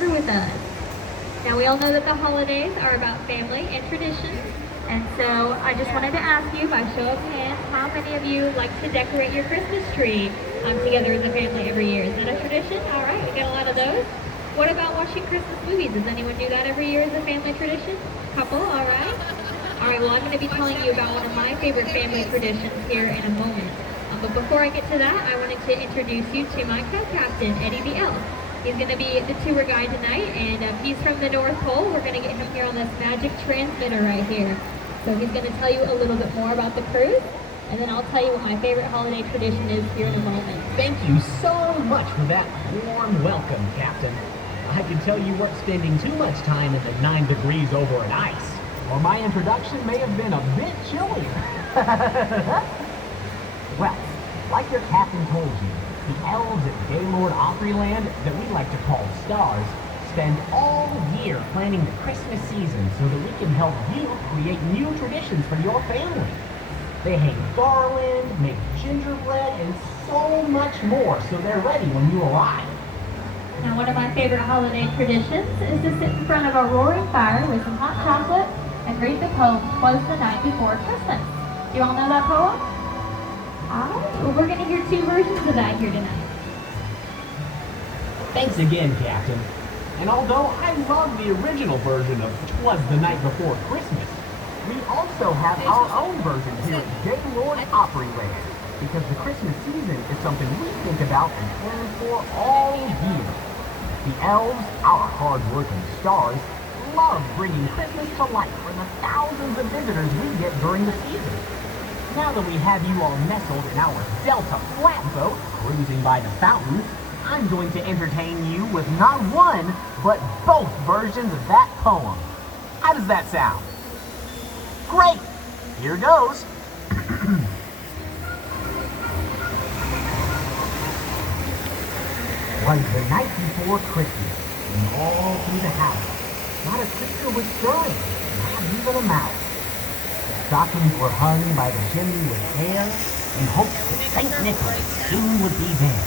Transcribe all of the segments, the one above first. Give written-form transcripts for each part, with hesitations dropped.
with us. Now we all know that the holidays are about family and traditions, and so I just wanted to ask you by show of hands, how many of you like to decorate your Christmas tree together as a family every year? Is that a tradition? All right, we got a lot of those. What about watching Christmas movies? Does anyone do that every year as a family tradition? Couple, all right. All right, well, I'm going to be telling you about one of my favorite family traditions here in a moment. But before I get to that, I wanted to introduce you to my co-captain, Eddie the Elf. He's going to be the tour guide tonight, and he's from the North Pole. We're going to get him here on this magic transmitter right here. So he's going to tell you a little bit more about the cruise, and then I'll tell you what my favorite holiday tradition is here in a moment. Thank you so much for that warm welcome, Captain. I can tell you weren't spending too much time in the 9 degrees over an ice, or my introduction may have been a bit chilly. Well, like your captain told you, the elves at Gaylord Opryland, that we like to call stars, spend all year planning the Christmas season so that we can help you create new traditions for your family. They hang garland, make gingerbread, and so much more so they're ready when you arrive. Now, one of my favorite holiday traditions is to sit in front of a roaring fire with some hot chocolate and read the poem "'Twas the Night Before Christmas." Do you all know that poem? Alright, well, we're going to hear 2 versions of that here tonight. Thanks again, Captain. And although I love the original version of "'Twas the Night Before Christmas," we also have our own version here at Gaylord Opryland, because the Christmas season is something we think about and plan for all year. The elves, our hard-working stars, love bringing Christmas to life for the thousands of visitors we get during the season. Now that we have you all nestled in our Delta flatboat cruising by the fountains, I'm going to entertain you with not one, but both versions of that poem. How does that sound? Great! Here goes. Was the night before Christmas, and all through the house, not a creature was stirring, not even a mouse. Stockings were hung by the chimney with care, in hopes that St. Nicholas soon would be there.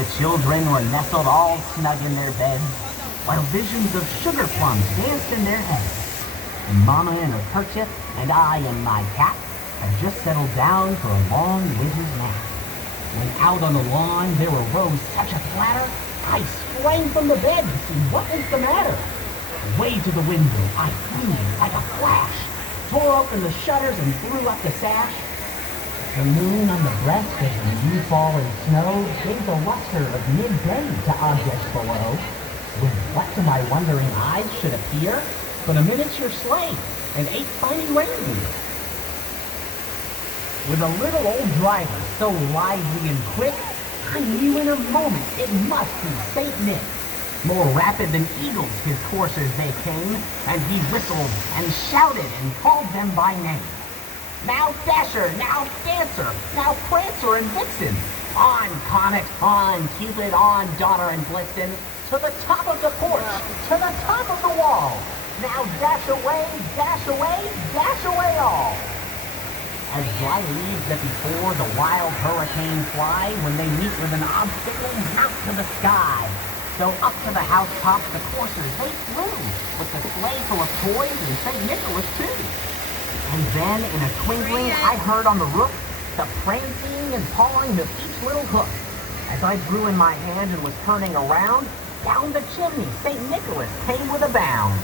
The children were nestled all snug in their beds, while visions of sugar plums danced in their heads. And Mama in her kerchief, and I in my cap, had just settled down for a long winter's nap. When out on the lawn there arose such a clatter, I sprang from the bed to see what was the matter. Away to the window I flew like a flash, tore open the shutters and threw up the sash. The moon on the breast of the dew-fallen snow gave the luster of midday to objects below, when what to my wondering eyes should appear but a miniature sleigh and 8 tiny reindeer. With a little old driver so lively and quick, I knew in a moment it must be St. Nick. More rapid than eagles his coursers they came, and he whistled and shouted and called them by name. Now Dasher, now Dancer, now Prancer and Vixen, on Comet, on Cupid, on Donner and Blitzen, to the top of the porch, to the top of the wall. Now dash away, dash away, dash away all. As dry leaves that before the wild hurricane fly when they meet with an obstacle mount to the sky. So up to the housetops the coursers they flew, with the sleigh full of toys and St. Nicholas too. And then in a twinkling I heard on the roof the prancing and pawing of each little hoof. As I drew in my hand and was turning around, down the chimney St. Nicholas came with a bound.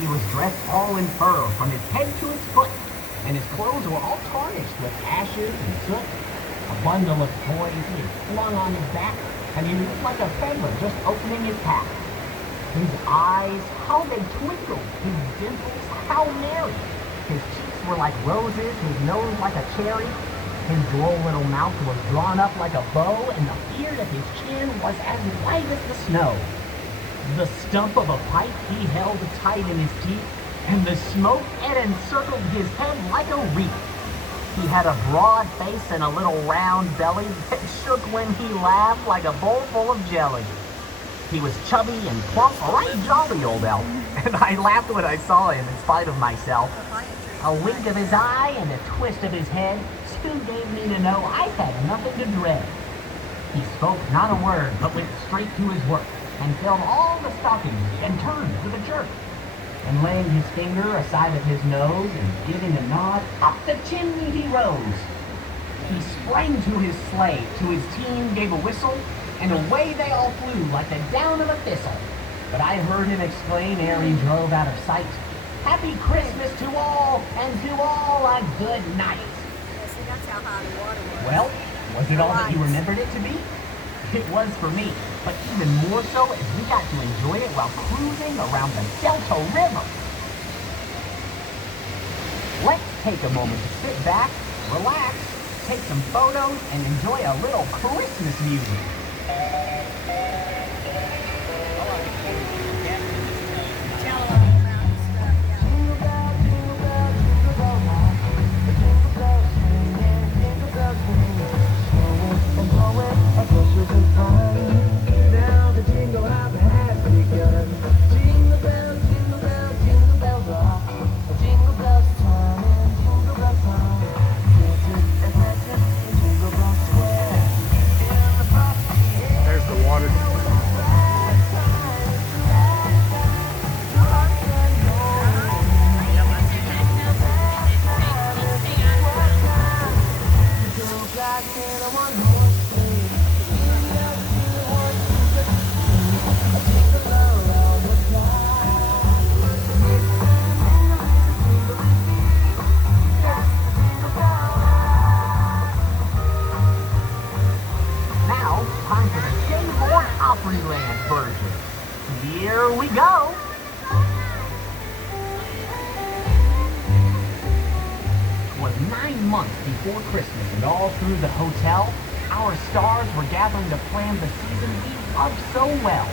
He was dressed all in fur from his head to his foot, and his clothes were all tarnished with ashes and soot. A bundle of toys he had flung on his back, and he looked like a peddler just opening his pack. His eyes, how they twinkled, his dimples, how merry. His cheeks were like roses, his nose like a cherry. His droll little mouth was drawn up like a bow, and the beard of his chin was as white as the snow. The stump of a pipe he held tight in his teeth, and the smoke had encircled his head like a wreath. He had a broad face and a little round belly that shook when he laughed like a bowl full of jelly. He was chubby and plump, a right jolly old elf, and I laughed when I saw him in spite of myself. A wink of his eye and a twist of his head soon gave me to know I had nothing to dread. He spoke not a word, but went straight to his work, and filled all the stockings and turned with a jerk. And laying his finger aside of his nose and giving a nod, up the chimney he rose. He sprang to his sleigh, to his team gave a whistle, and away they all flew like the down of a thistle. But I heard him exclaim ere he drove out of sight, "Happy Christmas to all, and to all a good night." Yeah, see, that's how high the water was. Well, was it all that you remembered it to be? It was for me, but even more so as we got to enjoy it while cruising around the Delta River. Let's take a moment to sit back, relax, take some photos, and enjoy a little Christmas music. Tell them all about the stuff, yeah. There's the water. Now, time for the Gaylord Opryland version. Here we go! It was 9 months before Christmas, and all through the hotel, our stars were gathering to plan the season we loved so well.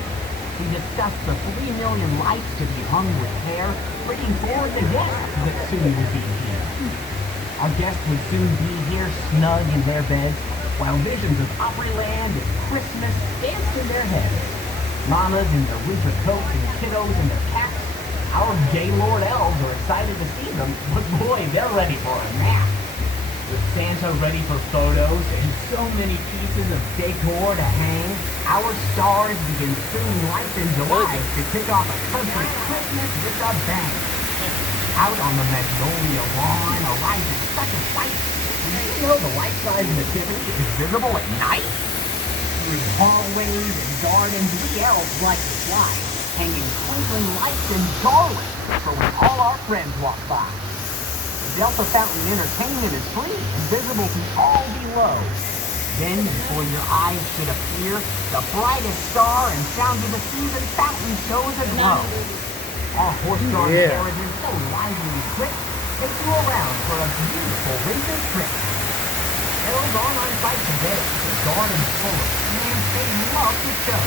We discussed the 3 million lights to be hung with care, bringing forward the guests that soon would be here. Our guests would soon be here, snug in their beds, while visions of Opryland and Christmas danced in their heads. Mamas in their winter coats and kiddos in their caps. Our Gaylord elves are excited to see them, but boy, they're ready for a nap. With Santa ready for photos and so many pieces of decor to hang, our stars begin singing lights in July to kick off a country Christmas with a bang. Out on the Magnolia lawn arises such a sight. Did you know the life-size nativity is visible at night? Through hallways and gardens, we elves like to fly, hanging twinkling lights and garlands for when all our friends walk by. The Delta Fountain Entertainment is free and visible from all below. Then, before your eyes should appear, the brightest star and sound of the season fountain shows aglow. Our horse-drawn carriages, so lively and quick, take you around for a beautiful winter trip. Elves aren't on site today, the garden's full of plants they love to show.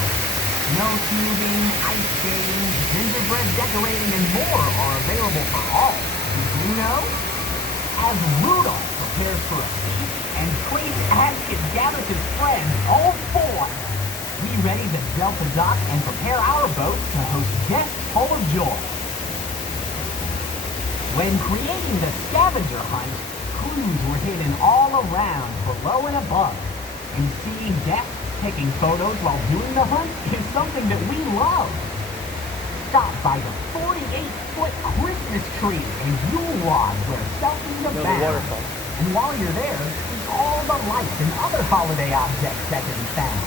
Snow tubing, ice skating, gingerbread decorating, and more are available for all. Did you know? As Rudolph prepares for a feast, and Trace Adkins gathers his friends, all four, we ready to Delta dock and prepare our boats to host guests full of joy. When creating the scavenger hunt, crews were hidden all around, below and above. And seeing guests taking photos while doing the hunt is something that we love. Stop by the 48-foot Christmas tree and Yule log where selfies abound. And while you're there, see all the lights and other holiday objects that can be found.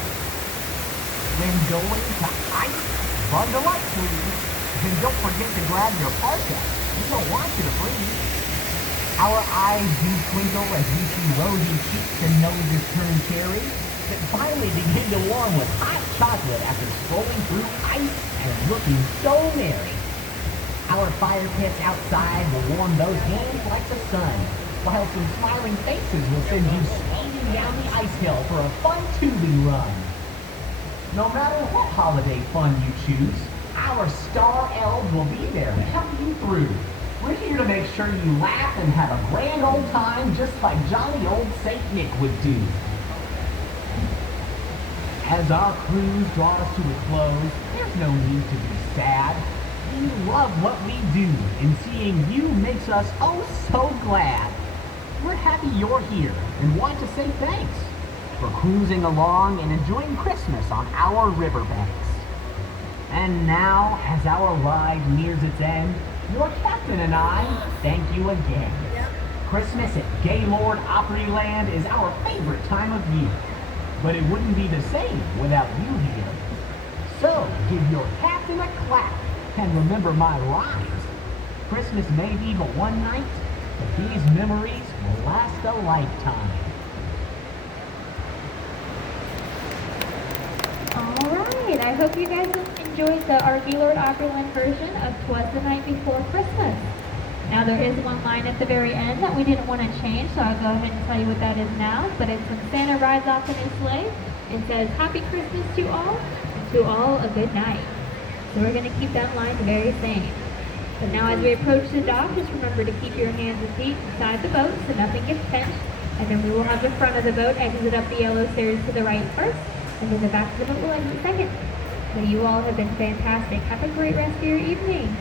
When going to ice, bundle up please, and don't forget to grab your parka. We don't want you to freeze. Our eyes do twinkle as we see rosy cheeks and noses turn cherry, that finally begin to warm with hot chocolate after strolling through ice and looking so merry. Our fire pits outside will warm those hands like the sun, while some smiling faces will send you speeding down the ice hill for a fun tubing run. No matter what holiday fun you choose, our star elves will be there to help you through. We're here to make sure you laugh and have a grand old time just like jolly old Saint Nick would do. As our cruise draws to a close, there's no need to be sad. We love what we do, and seeing you makes us oh so glad. We're happy you're here and want to say thanks for cruising along and enjoying Christmas on our riverbanks. And now, as our ride nears its end, your captain and I thank you again. Yep. Christmas at Gaylord Opryland is our favorite time of year, but it wouldn't be the same without you here. So, give your captain a clap and remember my rhymes. Christmas may be but one night, but these memories will last a lifetime. Alright, I hope you guys enjoyed our Gaylord Opryland version of 'Twas the Night Before Christmas. Now there is one line at the very end that we didn't want to change, so I'll go ahead and tell you what that is now. But it's when Santa rides off in his sleigh, it says, "Happy Christmas to all, and to all a good night." So we're going to keep that line the very same. But now as we approach the dock, just remember to keep your hands and feet inside the boat so nothing gets pinched. And then we will have the front of the boat exit up the yellow stairs to the right first, and then the back of the boat will exit second. So you all have been fantastic. Have a great rest of your evening.